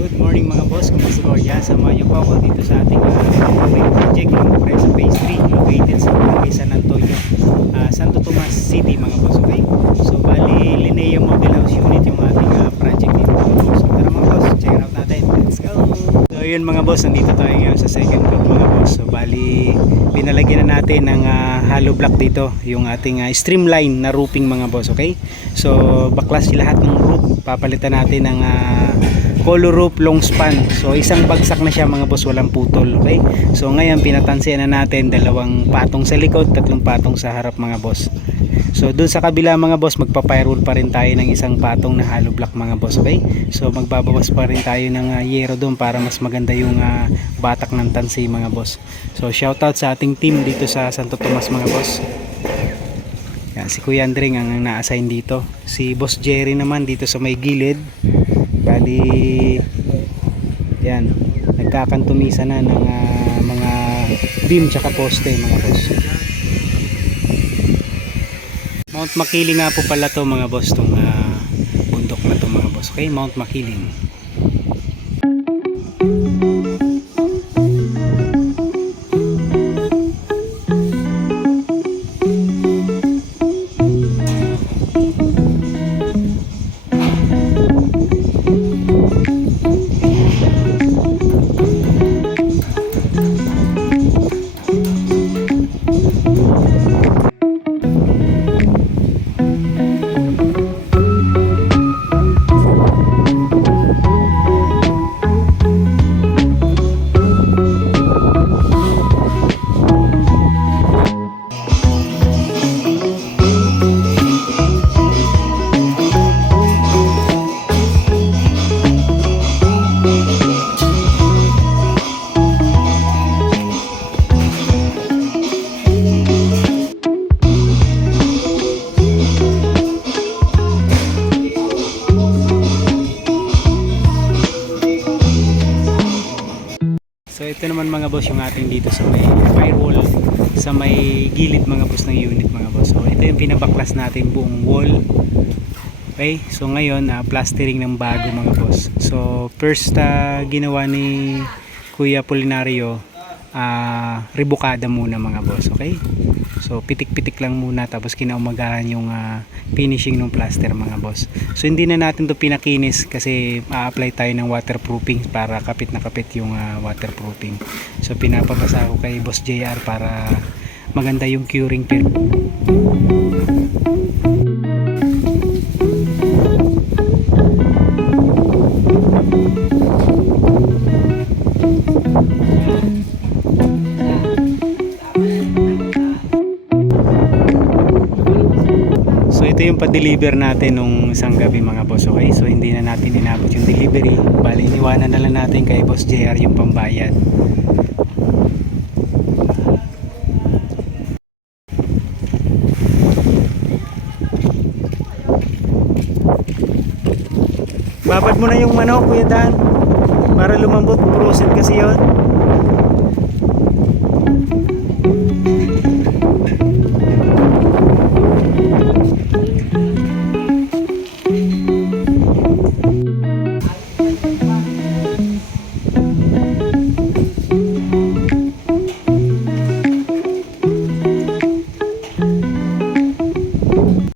Good morning mga boss, kumusta po dyan? Samahan niyo po ako dito sa ating project ng Presa Phase 3 located sa Barangay San Antonio, Santo Tomas City mga boss. Okay? So bali Linea Model House Unit yung ating project dito mga boss. So tara mga boss, check it out natin. Let's go! So yun mga boss, nandito tayo ngayon sa second floor mga boss. So bali pinalagyan na natin ng hollow block dito yung ating streamline na roofing mga boss. Okay? So baklas lahat ng roof, papalitan natin ng color roof long span. So isang bagsak na siya mga boss, walang putol. Okay, so ngayon pinatansiyan na natin dalawang patong sa likod, tatlong patong sa harap mga boss. So doon sa kabila mga boss, magpa-firewall pa rin tayo ng isang patong na hollow block mga boss. Okay, so magbabawas pa rin tayo ng yero doon para mas maganda yung batak ng tansi mga boss. So shoutout sa ating team dito sa Santo Tomas mga boss. Yan, si Kuya Andring ang na-assign dito, si Boss Jerry naman dito sa may gilid. Bali yan, nagkakantumisa na ng mga beam tsaka poste mga boss. Mount Makiling nga po pala to mga boss, tong bundok na to mga boss. Okay, Mount Makiling. So ito naman mga boss yung ating dito sa may firewall, sa may gilid mga boss ng unit mga boss. So ito yung pinabaklas natin buong wall. Okay, so ngayon plastering ng bago mga boss. So first ginawa ni Kuya Polinario, rebukada muna mga boss. Okay, so pitik-pitik lang muna, tapos kinaumagahan yung finishing ng plaster mga boss. So hindi na natin to pinakinis kasi apply tayo ng waterproofing para kapit na kapit yung waterproofing. So pinapabasa ko kay Boss JR para maganda yung curing film. So ito yung pa-deliver natin nung isang gabi mga boss. Okay, so hindi na natin inabot yung delivery, bali iniwanan na lang natin kay Boss JR yung pambayad. Babad mo na yung Kuya Dan para lumambot, proceed kasi yon.